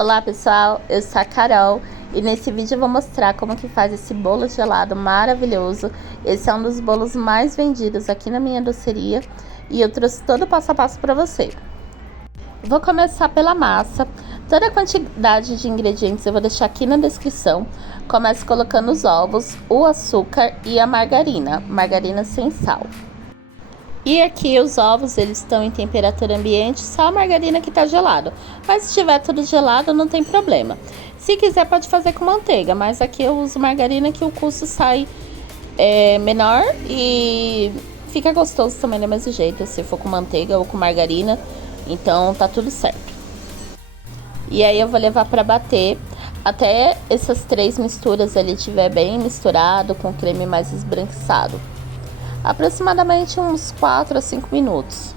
Olá pessoal, eu sou a Carol e nesse vídeo eu vou mostrar como que faz esse bolo gelado maravilhoso. Esse é um dos bolos mais vendidos aqui na minha doceria e eu trouxe todo o passo a passo para você. Vou começar pela massa. Toda a quantidade de ingredientes eu vou deixar aqui na descrição. Comece colocando os ovos, o açúcar e a margarina sem sal. E aqui os ovos, eles estão em temperatura ambiente, só a margarina que tá gelado. Mas se tiver tudo gelado, não tem problema. Se quiser, pode fazer com manteiga, mas aqui eu uso margarina que o custo sai menor e fica gostoso também do mesmo jeito, se for com manteiga ou com margarina, então tá tudo certo. E aí eu vou levar para bater até essas três misturas ali tiver bem misturado com o creme mais esbranquiçado. Aproximadamente uns 4 a 5 minutos.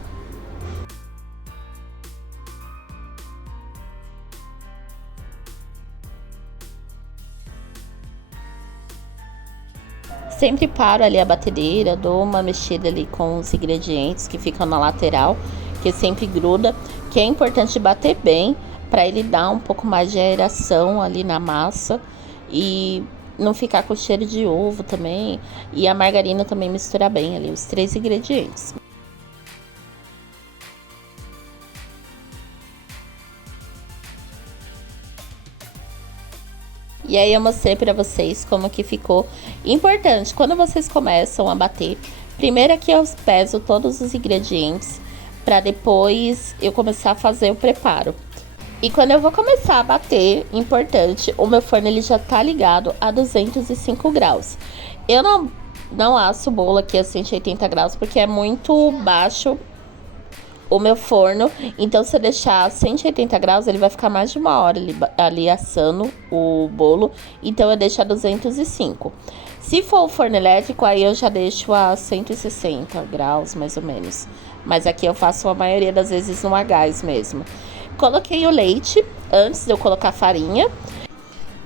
Sempre paro ali a batedeira, dou uma mexida ali com os ingredientes que ficam na lateral, que sempre gruda, que é importante bater bem para ele dar um pouco mais de aeração ali na massa e não ficar com cheiro de ovo também, e a margarina também misturar bem ali os três ingredientes. E aí eu mostrei para vocês como que ficou. Importante, quando vocês começam a bater, primeiro aqui eu peso todos os ingredientes para depois eu começar a fazer o preparo. E quando eu vou começar a bater, importante, o meu forno ele já tá ligado a 205 graus. Eu não asso o bolo aqui a 180 graus porque é muito baixo o meu forno. Então se eu deixar a 180 graus, ele vai ficar mais de uma hora ali assando o bolo. Então eu deixo a 205. Se for o forno elétrico, aí eu já deixo a 160 graus, mais ou menos. Mas aqui eu faço a maioria das vezes no a gás mesmo. Coloquei o leite antes de eu colocar a farinha.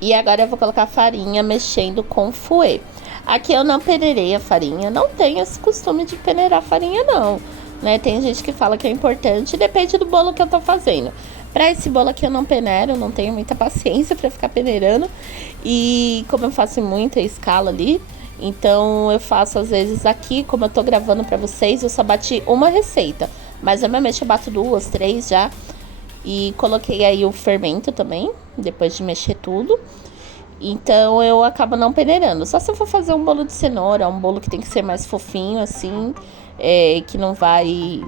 E agora eu vou colocar a farinha mexendo com fouet. Aqui eu não peneirei a farinha. Não tenho esse costume de peneirar a farinha não, né? Tem gente que fala que é importante. Depende do bolo que eu tô fazendo. Pra esse bolo aqui eu não peneiro. Não tenho muita paciência pra ficar peneirando. E como eu faço em muita escala ali, então eu faço às vezes aqui. Como eu tô gravando pra vocês, eu só bati uma receita. Mas normalmente eu bato 2, 3 já. E coloquei aí o fermento também, depois de mexer tudo. Então eu acabo não peneirando. Só se eu for fazer um bolo de cenoura, um bolo que tem que ser mais fofinho assim, que não vai...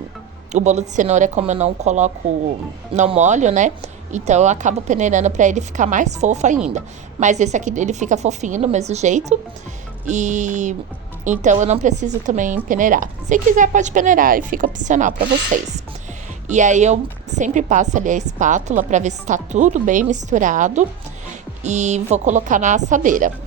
O bolo de cenoura, como eu não coloco, não molho, né? Então eu acabo peneirando pra ele ficar mais fofo ainda. Mas esse aqui ele fica fofinho do mesmo jeito. E então eu não preciso também peneirar. Se quiser pode peneirar e fica opcional pra vocês. E aí eu sempre passo ali a espátula para ver se tá tudo bem misturado. E vou colocar na assadeira.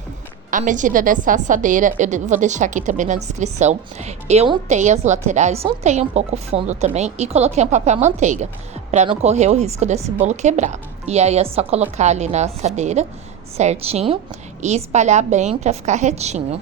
A medida dessa assadeira eu vou deixar aqui também na descrição. Eu untei as laterais, untei um pouco o fundo também e coloquei um papel manteiga, para não correr o risco desse bolo quebrar. E aí é só colocar ali na assadeira certinho e espalhar bem para ficar retinho.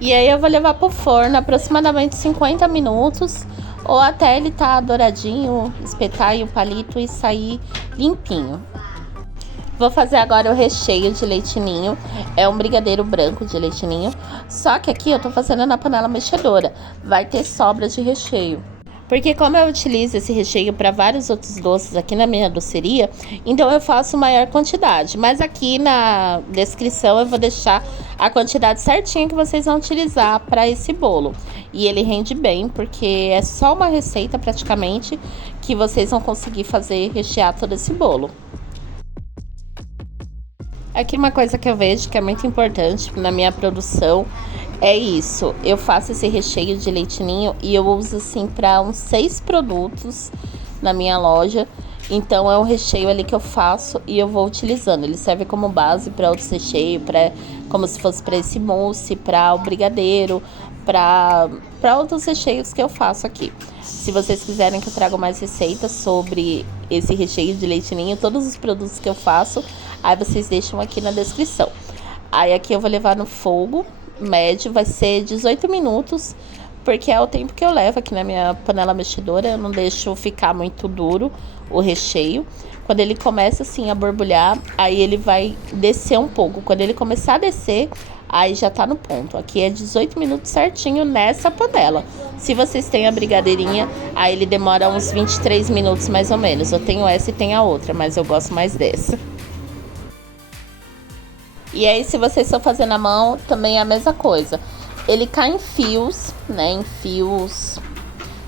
E aí eu vou levar pro forno aproximadamente 50 minutos, ou até ele tá douradinho, espetar aí o palito e sair limpinho. Vou fazer agora o recheio de leite ninho, é um brigadeiro branco de leite ninho, só que aqui eu tô fazendo na panela mexedora, vai ter sobra de recheio. Porque como eu utilizo esse recheio para vários outros doces aqui na minha doceria, então eu faço maior quantidade. Mas aqui na descrição eu vou deixar a quantidade certinha que vocês vão utilizar para esse bolo. E ele rende bem, porque é só uma receita praticamente que vocês vão conseguir fazer rechear todo esse bolo. Aqui uma coisa que eu vejo que é muito importante na minha produção é isso. Eu faço esse recheio de leite ninho e eu uso assim para uns 6 produtos na minha loja. Então é um recheio ali que eu faço e eu vou utilizando. Ele serve como base para outros recheios, como se fosse para esse mousse, para o brigadeiro, para outros recheios que eu faço aqui. Se vocês quiserem que eu traga mais receitas sobre esse recheio de leite ninho, todos os produtos que eu faço, aí vocês deixam aqui na descrição. Aí aqui eu vou levar no fogo médio, vai ser 18 minutos, porque é o tempo que eu levo aqui na minha panela mexedora. Eu não deixo ficar muito duro o recheio. Quando ele começa assim a borbulhar, aí ele vai descer um pouco. Quando ele começar a descer, aí já tá no ponto. Aqui é 18 minutos certinho nessa panela. Se vocês têm a brigadeirinha, aí ele demora uns 23 minutos mais ou menos. Eu tenho essa e tenho a outra, mas eu gosto mais dessa. E aí, se vocês estão fazendo na mão, também é a mesma coisa. Ele cai em fios, né? Em fios.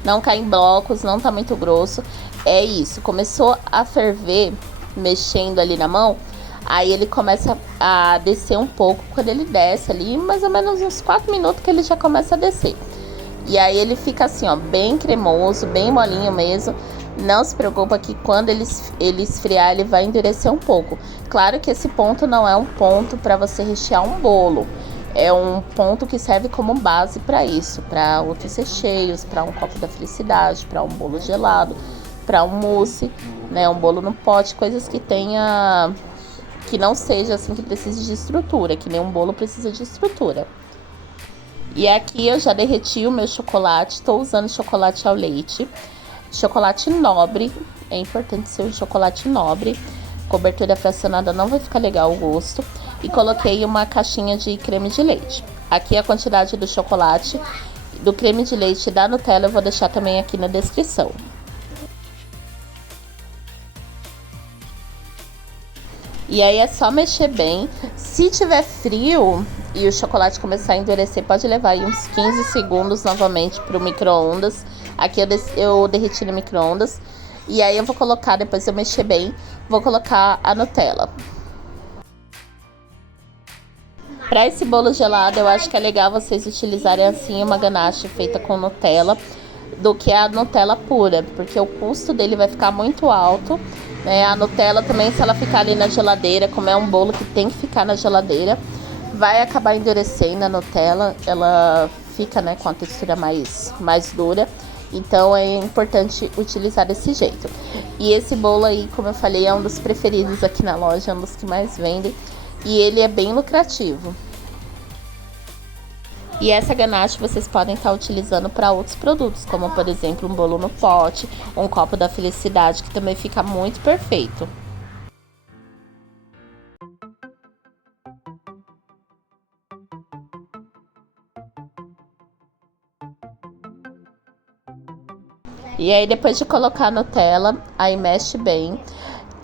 Não cai em blocos, não tá muito grosso. É isso. Começou a ferver, mexendo ali na mão. Aí ele começa a descer um pouco. Quando ele desce ali, mais ou menos uns 4 minutos que ele já começa a descer. E aí ele fica assim, ó, bem cremoso, bem molinho mesmo. Não se preocupa que quando ele esfriar, ele vai endurecer um pouco. Claro que esse ponto não é um ponto para você rechear um bolo. É um ponto que serve como base para isso, para outros recheios, para um copo da felicidade, para um bolo gelado, para um mousse, né, um bolo no pote, coisas que tenha, que não seja assim que precise de estrutura, que nem um bolo precisa de estrutura. E aqui eu já derreti o meu chocolate, estou usando chocolate ao leite. Chocolate nobre, é importante ser um chocolate nobre. Cobertura fracionada não vai ficar legal o gosto. E coloquei uma caixinha de creme de leite. Aqui a quantidade do chocolate, do creme de leite e da Nutella eu vou deixar também aqui na descrição. E aí é só mexer bem. Se tiver frio e o chocolate começar a endurecer, pode levar aí uns 15 segundos novamente para o micro-ondas. Aqui eu derreti no micro-ondas. E aí eu vou colocar, depois eu mexer bem, vou colocar a Nutella. Para esse bolo gelado, eu acho que é legal vocês utilizarem assim uma ganache feita com Nutella do que a Nutella pura, porque o custo dele vai ficar muito alto, né? A Nutella também, se ela ficar ali na geladeira, como é um bolo que tem que ficar na geladeira, vai acabar endurecendo a Nutella, ela fica, né, com a textura mais dura. Então é importante utilizar desse jeito. E esse bolo aí, como eu falei, é um dos preferidos aqui na loja, é um dos que mais vendem. E ele é bem lucrativo. E essa ganache vocês podem estar utilizando para outros produtos, como por exemplo um bolo no pote, um copo da felicidade, que também fica muito perfeito. E aí depois de colocar a Nutella, aí mexe bem.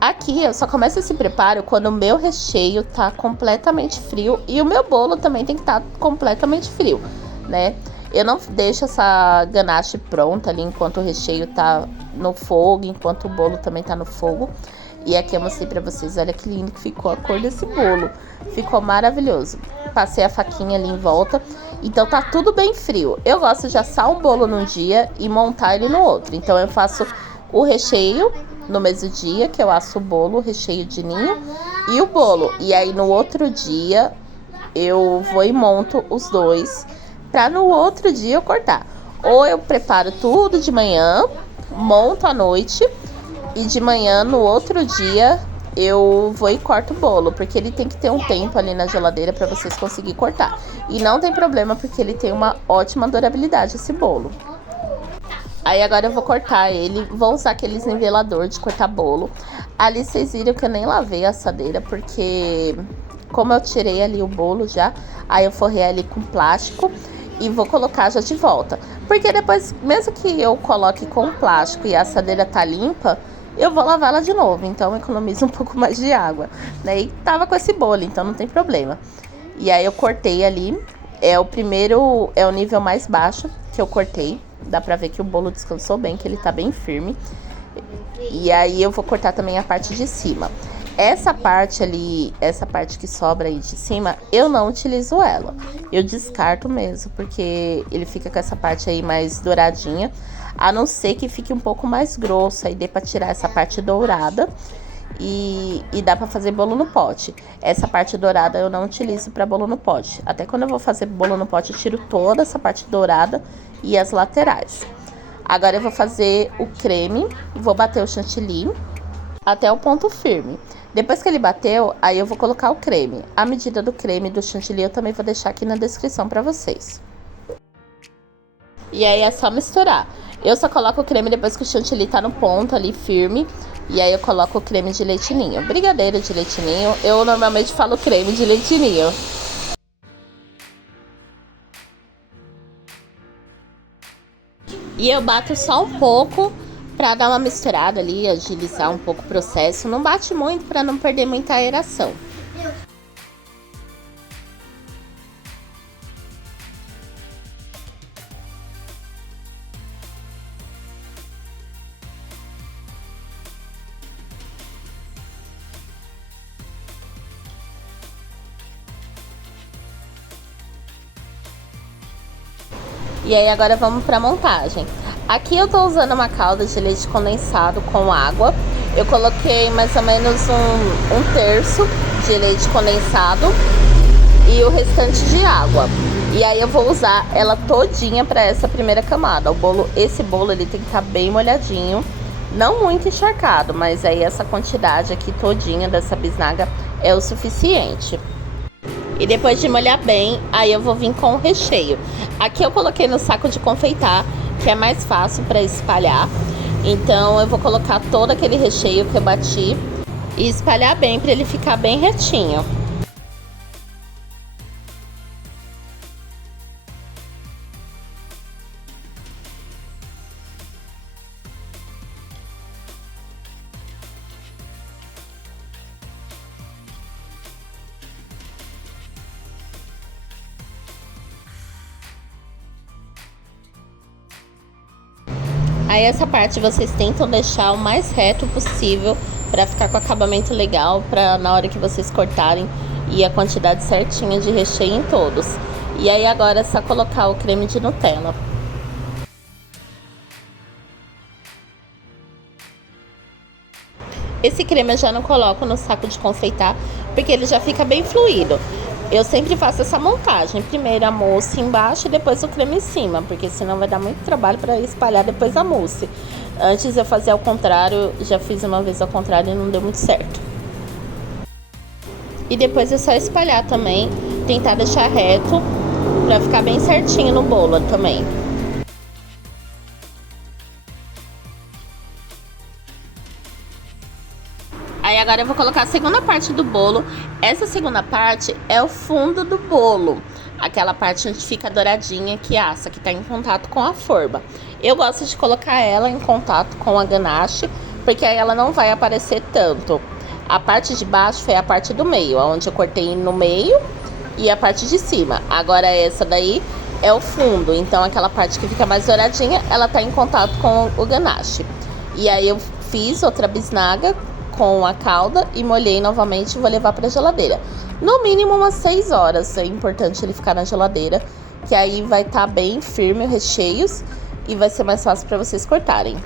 Aqui eu só começo esse preparo quando o meu recheio tá completamente frio e o meu bolo também tem que estar completamente frio, né? Eu não deixo essa ganache pronta ali enquanto o recheio tá no fogo, enquanto o bolo também tá no fogo. E aqui eu mostrei pra vocês, olha que lindo que ficou a cor desse bolo. Ficou maravilhoso. Passei a faquinha ali em volta. Então tá tudo bem frio. Eu gosto de assar um bolo num dia e montar ele no outro. Então eu faço o recheio no mesmo dia, que eu asso o bolo, o recheio de ninho e o bolo. E aí no outro dia eu vou e monto os dois pra no outro dia eu cortar. Ou eu preparo tudo de manhã, monto à noite e de manhã no outro dia eu vou e corto o bolo, porque ele tem que ter um tempo ali na geladeira para vocês conseguirem cortar. E não tem problema, porque ele tem uma ótima durabilidade esse bolo. Aí agora eu vou cortar ele, vou usar aqueles nivelador de cortar bolo. Ali vocês viram que eu nem lavei a assadeira, porque como eu tirei ali o bolo já, aí eu forrei ali com plástico e vou colocar já de volta. Porque depois, mesmo que eu coloque com plástico e a assadeira tá limpa, eu vou lavar ela de novo, então economiza um pouco mais de água, né? E tava com esse bolo, então não tem problema. E aí eu cortei ali, é o nível mais baixo que eu cortei. Dá pra ver que o bolo descansou bem, que ele tá bem firme. E aí eu vou cortar também a parte de cima. Essa parte ali, essa parte que sobra aí de cima, eu não utilizo ela. Eu descarto mesmo, porque ele fica com essa parte aí mais douradinha. A não ser que fique um pouco mais grosso, aí dê pra tirar essa parte dourada. E dá pra fazer bolo no pote. Essa parte dourada eu não utilizo pra bolo no pote. Até quando eu vou fazer bolo no pote, eu tiro toda essa parte dourada e as laterais. Agora eu vou fazer o creme e vou bater o chantilly até o ponto firme. Depois que ele bateu, aí eu vou colocar o creme. A medida do creme e do chantilly eu também vou deixar aqui na descrição pra vocês. E aí é só misturar. Eu só coloco o creme depois que o chantilly tá no ponto ali, firme. E aí eu coloco o creme de leite ninho. Brigadeiro de leite ninho. Eu normalmente falo creme de leite ninho. E eu bato só um pouco pra dar uma misturada ali, agilizar um pouco o processo. Não bate muito pra não perder muita aeração. E aí agora vamos para a montagem. Aqui eu tô usando uma calda de leite condensado com água. Eu coloquei mais ou menos um terço de leite condensado e o restante de água. E aí eu vou usar ela todinha para essa primeira camada. Esse bolo ele tem que estar bem molhadinho, não muito encharcado, mas aí essa quantidade aqui todinha dessa bisnaga é o suficiente. E depois de molhar bem, aí eu vou vir com o recheio. Aqui eu coloquei no saco de confeitar, que é mais fácil para espalhar. Então eu vou colocar todo aquele recheio que eu bati e espalhar bem para ele ficar bem retinho. Aí essa parte vocês tentam deixar o mais reto possível para ficar com acabamento legal, para na hora que vocês cortarem e a quantidade certinha de recheio em todos. E aí agora é só colocar o creme de Nutella. Esse creme eu já não coloco no saco de confeitar, porque ele já fica bem fluido. Eu sempre faço essa montagem, primeiro a mousse embaixo e depois o creme em cima, porque senão vai dar muito trabalho para espalhar depois a mousse. Antes eu fazia ao contrário, já fiz uma vez ao contrário e não deu muito certo. E depois é só espalhar também, tentar deixar reto, para ficar bem certinho no bolo também. Aí agora eu vou colocar a segunda parte do bolo. Essa segunda parte é o fundo do bolo. Aquela parte onde fica douradinha que assa, que tá em contato com a forma. Eu gosto de colocar ela em contato com a ganache, porque aí ela não vai aparecer tanto. A parte de baixo foi a parte do meio, onde eu cortei no meio e a parte de cima. Agora essa daí é o fundo, então aquela parte que fica mais douradinha, ela tá em contato com o ganache. E aí eu fiz outra bisnaga com a calda e molhei novamente e vou levar para a geladeira. No mínimo umas 6 horas, é importante ele ficar na geladeira, que aí vai estar bem firme os recheios e vai ser mais fácil para vocês cortarem.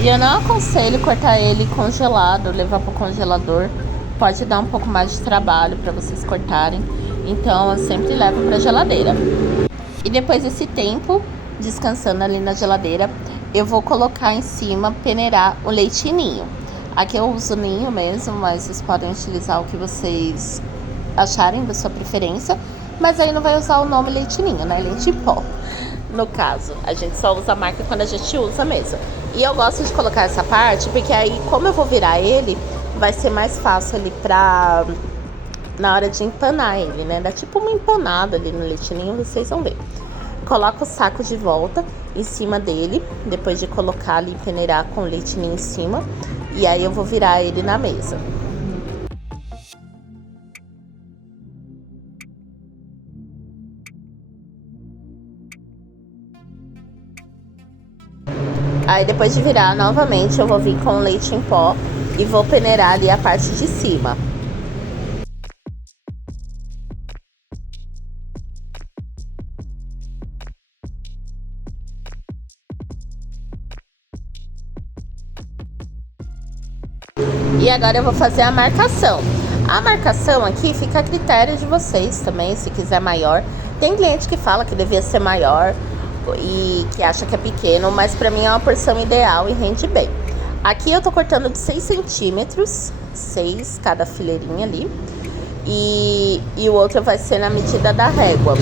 E eu não aconselho cortar ele congelado, levar para o congelador, pode dar um pouco mais de trabalho para vocês cortarem, então eu sempre levo para a geladeira. E depois desse tempo, descansando ali na geladeira, eu vou colocar em cima, peneirar o leite ninho. Aqui eu uso ninho mesmo, mas vocês podem utilizar o que vocês acharem da sua preferência. Mas aí não vai usar o nome leite ninho, né? Leite em pó, no caso. A gente só usa a marca quando a gente usa mesmo. E eu gosto de colocar essa parte, porque aí, como eu vou virar ele, vai ser mais fácil ali na hora de empanar ele, né? Dá tipo uma empanada ali no leite ninho, vocês vão ver. Coloco o saco de volta em cima dele, depois de colocar ali e peneirar com o leite ninho em cima. E aí eu vou virar ele na mesa. Aí depois de virar novamente eu vou vir com o leite em pó e vou peneirar ali a parte de cima. E agora eu vou fazer a marcação. A marcação aqui fica a critério de vocês também, se quiser maior. Tem cliente que fala que devia ser maior e que acha que é pequeno, mas pra mim é uma porção ideal e rende bem. Aqui eu tô cortando de 6 centímetros, 6 cada fileirinha ali. E o outro vai ser na medida da régua.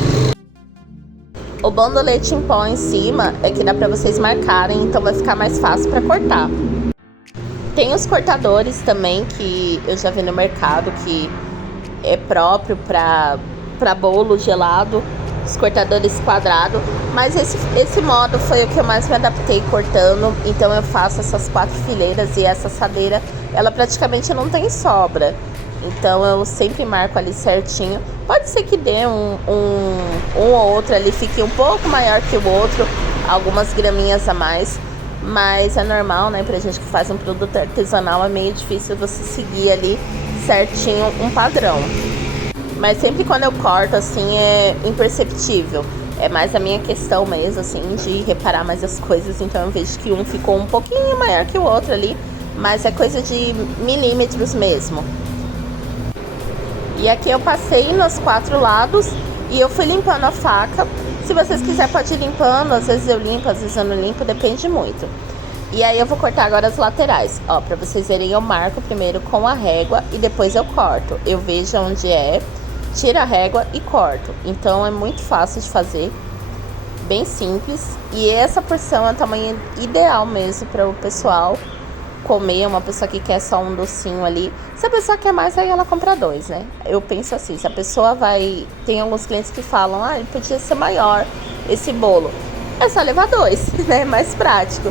O bom do leite em pó em cima é que dá pra vocês marcarem, então vai ficar mais fácil pra cortar. Tem os cortadores também que eu já vi no mercado, que é próprio para bolo gelado, os cortadores quadrados, mas esse modo foi o que eu mais me adaptei cortando, então eu faço essas 4 fileiras e essa assadeira, ela praticamente não tem sobra, então eu sempre marco ali certinho. Pode ser que dê um ou outro ali, fique um pouco maior que o outro, algumas graminhas a mais, mas é normal, né? Pra gente que faz um produto artesanal é meio difícil você seguir ali certinho um padrão. Mas sempre quando eu corto, assim, é imperceptível. É mais a minha questão mesmo, assim, de reparar mais as coisas. Então eu vejo que um ficou um pouquinho maior que o outro ali, mas é coisa de milímetros mesmo. E aqui eu passei nos 4 lados e eu fui limpando a faca. Se vocês quiserem pode ir limpando, às vezes eu limpo, às vezes eu não limpo, depende muito. E aí eu vou cortar agora as laterais. Ó, pra vocês verem, eu marco primeiro com a régua e depois eu corto. Eu vejo onde é, tiro a régua e corto. Então é muito fácil de fazer, bem simples. E essa porção é o tamanho ideal mesmo para o pessoal comer, uma pessoa que quer só um docinho ali. Se a pessoa quer mais, aí ela compra 2, né? Eu penso assim, se a pessoa vai... Tem alguns clientes que falam, ele podia ser maior esse bolo. É só levar 2, né? Mais prático.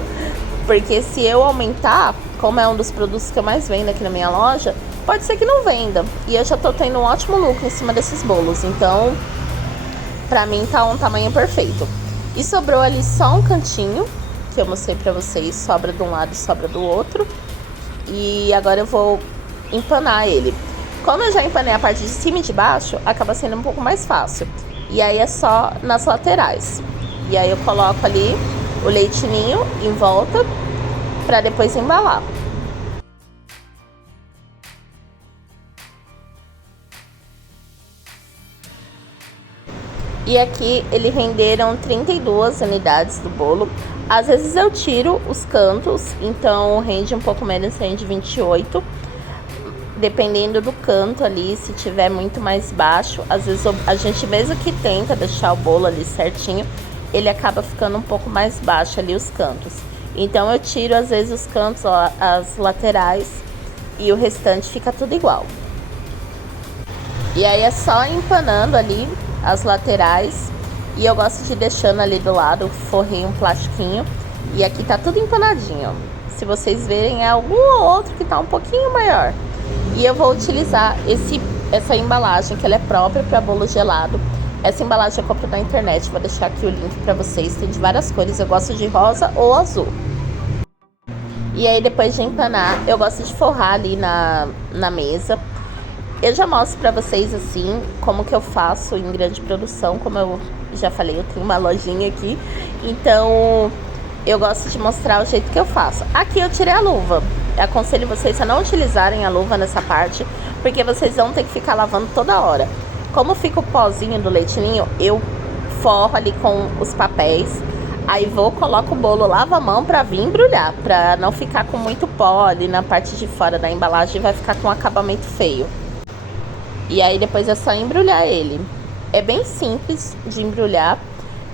Porque se eu aumentar, como é um dos produtos que eu mais vendo aqui na minha loja, pode ser que não venda. E eu já tô tendo um ótimo lucro em cima desses bolos. Então, pra mim tá um tamanho perfeito. E sobrou ali só um cantinho, que eu mostrei pra vocês, sobra de um lado e sobra do outro. E agora eu vou empanar ele. Como eu já empanei a parte de cima e de baixo, acaba sendo um pouco mais fácil. E aí é só nas laterais. E aí eu coloco ali o leite ninho em volta pra depois embalar. E aqui eles renderam 32 unidades do bolo. Às vezes eu tiro os cantos, então rende um pouco menos, rende 28. Dependendo do canto ali, se tiver muito mais baixo, às vezes a gente mesmo que tenta deixar o bolo ali certinho, ele acaba ficando um pouco mais baixo ali os cantos. Então eu tiro às vezes os cantos, ó, as laterais, e o restante fica tudo igual. E aí é só empanando ali as laterais. E eu gosto de deixando ali do lado, forrei um plastiquinho. E aqui tá tudo empanadinho. Se vocês verem, é algum ou outro que tá um pouquinho maior. E eu vou utilizar essa embalagem, que ela é própria para bolo gelado. Essa embalagem eu compro na internet, vou deixar aqui o link para vocês. Tem de várias cores, eu gosto de rosa ou azul. E aí depois de empanar, eu gosto de forrar ali na mesa. Eu já mostro pra vocês assim, como que eu faço em grande produção. Como eu já falei, eu tenho uma lojinha aqui. Então, eu gosto de mostrar o jeito que eu faço. Aqui eu tirei a luva. Eu aconselho vocês a não utilizarem a luva nessa parte, porque vocês vão ter que ficar lavando toda hora. Como fica o pozinho do leite ninho, eu forro ali com os papéis. Aí coloco o bolo, lavo a mão pra vir embrulhar, pra não ficar com muito pó ali na parte de fora da embalagem, vai ficar com um acabamento feio. E aí depois é só embrulhar ele. É bem simples de embrulhar.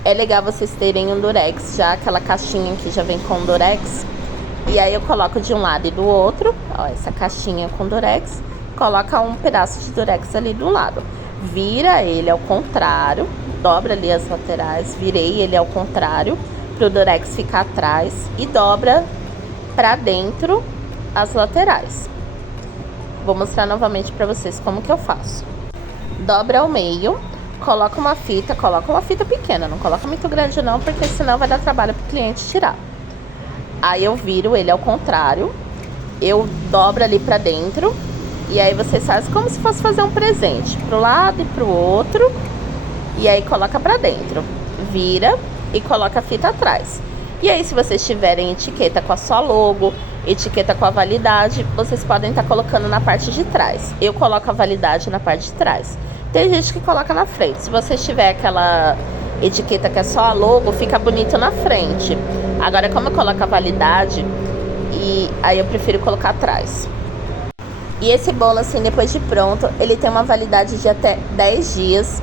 É legal vocês terem um durex, já aquela caixinha que já vem com durex. E aí eu coloco de um lado e do outro, ó, essa caixinha com durex. Coloca um pedaço de durex ali do lado. Vira ele ao contrário, dobra ali as laterais, virei ele ao contrário, pro durex ficar atrás. E dobra pra dentro as laterais. Vou mostrar novamente pra vocês como que eu faço. Dobra ao meio, coloca uma fita pequena, não coloca muito grande não, porque senão vai dar trabalho pro cliente tirar. Aí eu viro ele ao contrário eu dobro ali pra dentro. E aí vocês fazem como se fosse fazer um presente, pro lado e pro outro. E aí coloca pra dentro, vira e coloca a fita atrás. E aí, se vocês tiverem etiqueta com a sua logo, etiqueta com a validade, vocês podem estar colocando na parte de trás. Eu coloco a validade na parte de trás. Tem gente que coloca na frente. Se vocês tiver aquela etiqueta que é só a logo, fica bonito na frente. Agora, como eu coloco a validade, e aí eu prefiro colocar atrás. E esse bolo, assim, depois de pronto, ele tem uma validade de até 10 dias.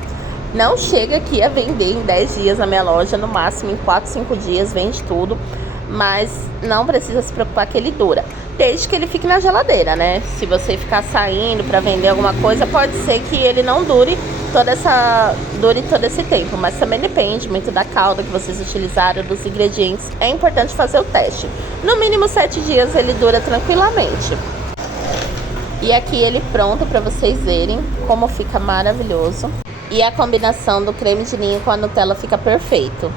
Não chega aqui a vender em 10 dias na minha loja, no máximo em 4, 5 dias vende tudo. Mas não precisa se preocupar que ele dura, desde que ele fique na geladeira, né? Se você ficar saindo para vender alguma coisa, pode ser que ele não dure todo esse tempo. Mas também depende muito da calda que vocês utilizaram, dos ingredientes. É importante fazer o teste. No mínimo 7 dias ele dura tranquilamente. E aqui ele pronto para vocês verem como fica maravilhoso. E a combinação do creme de ninho com a Nutella fica perfeito.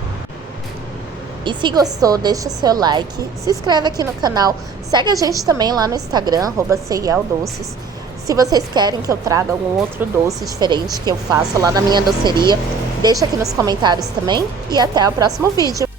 E se gostou, deixa o seu like, se inscreve aqui no canal, segue a gente também lá no Instagram, @cieldoces. Se vocês querem que eu traga algum outro doce diferente que eu faço lá na minha doceria, deixa aqui nos comentários também. E até o próximo vídeo.